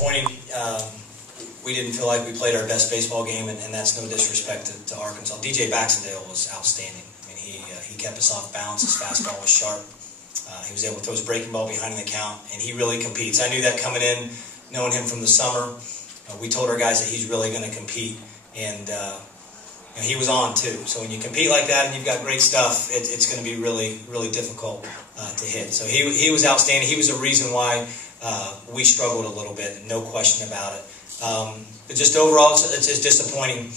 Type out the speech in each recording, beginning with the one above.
disappointing. We didn't feel like we played our best baseball game, and that's no disrespect to Arkansas. DJ Baxendale was outstanding. I mean, he kept us off balance. His fastball was sharp. He was able to throw his breaking ball behind the count, and he really competes. I knew that coming in, knowing him from the summer. We told our guys that he's really going to compete, and he was on too. So when you compete like that and you've got great stuff, it's going to be really, really difficult to hit. So he was outstanding. He was a reason why we struggled a little bit, no question about it. But just overall, it's just disappointing.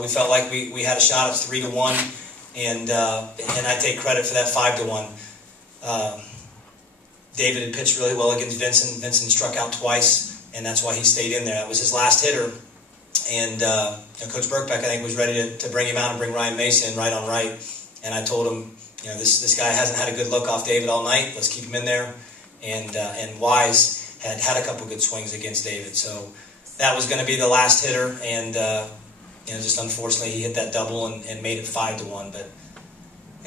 We felt like we had a shot at 3-1, and I take credit for that 5-1. David had pitched really well against Vincent. Vincent struck out twice, and that's why he stayed in there. That was his last hitter. And Coach Birkbeck, I think, was ready to bring him out and bring Ryan Mason right on right. And I told him, this guy hasn't had a good look off David all night. Let's keep him in there. And Wise had a couple good swings against David. So that was going to be the last hitter. And, just unfortunately he hit that double and made it 5-1. But,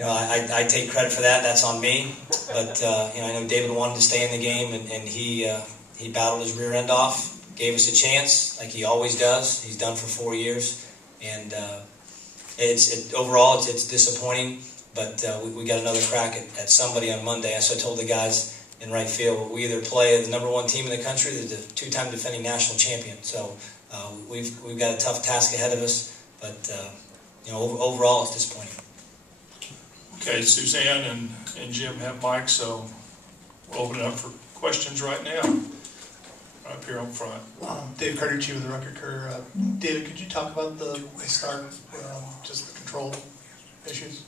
I take credit for that. That's on me. But, I know David wanted to stay in the game, and he battled his rear end off. Gave us a chance, like he always does. He's done for 4 years, and overall it's disappointing. But we got another crack at somebody on Monday. So I told the guys in right field, we either play the #1 team in the country, or the 2-time defending national champion. So we've got a tough task ahead of us. But overall it's disappointing. Okay, Suzanne and Jim have mics, so we'll open it up for questions right now. Up here up front. Dave Carter, Chief of the Record Crew. David, could you talk about the start, just the control issues?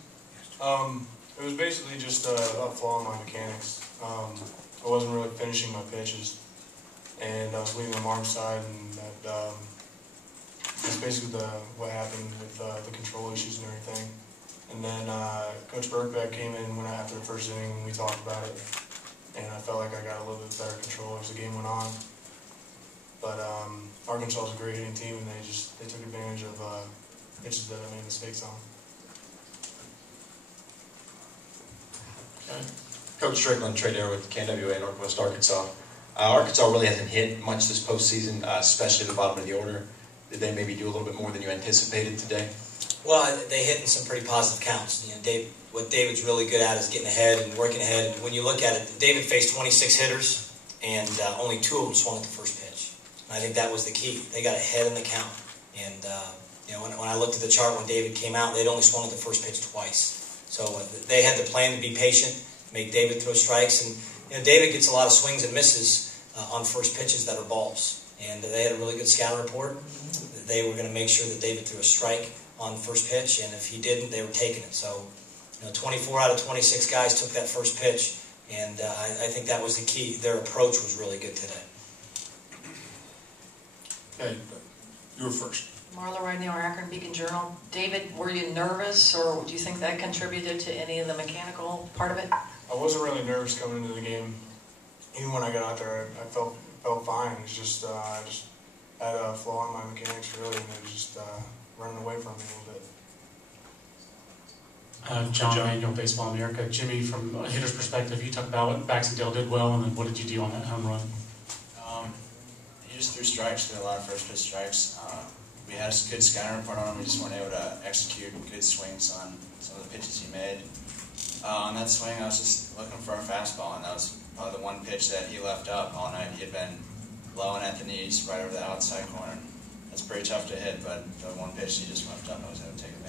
It was basically just a flaw in my mechanics. I wasn't really finishing my pitches, and I was leaving them arm side, and that's basically what happened with the control issues and everything. And then Coach Birkbeck came in after the first inning, and we talked about it, and I felt like I got a little bit better control as the game went on. But Arkansas is a great hitting team, and they took advantage of pitches that I made mistakes on. Okay. Coach Stricklin, trade there with KNWA Northwest Arkansas. Arkansas really hasn't hit much this postseason, especially at the bottom of the order. Did they maybe do a little bit more than you anticipated today? Well, they hit in some pretty positive counts. What David's really good at is getting ahead and working ahead. When you look at it, David faced 26 hitters, and only 2 of them swung at the first pitch. I think that was the key. They got ahead in the count. And, when I looked at the chart when David came out, they'd only swung at the first pitch twice. So they had the plan to be patient, make David throw strikes. And, David gets a lot of swings and misses on first pitches that are balls. And they had a really good scouting report. They were going to make sure that David threw a strike on the first pitch. And if he didn't, they were taking it. So, 24 out of 26 guys took that first pitch. And I think that was the key. Their approach was really good today. Okay, you were first. Marla Rydell, Akron Beacon Journal. David, were you nervous, or do you think that contributed to any of the mechanical part of it? I wasn't really nervous coming into the game. Even when I got out there, I felt fine. It's just I just had a flaw in my mechanics, really, and it was just running away from me a little bit. John Manuel, Baseball America. Jimmy, from a hitter's perspective, you talked about what Baxendale did well, and then what did you do on that home run? He just threw strikes, threw a lot of first pitch strikes. We had a good scouting report on him. We just weren't able to execute good swings on some of the pitches he made. On that swing, I was just looking for a fastball, and that was probably the one pitch that he left up all night. He had been blowing at the knees right over the outside corner. That's pretty tough to hit, but the one pitch he just left up, I was able to take it.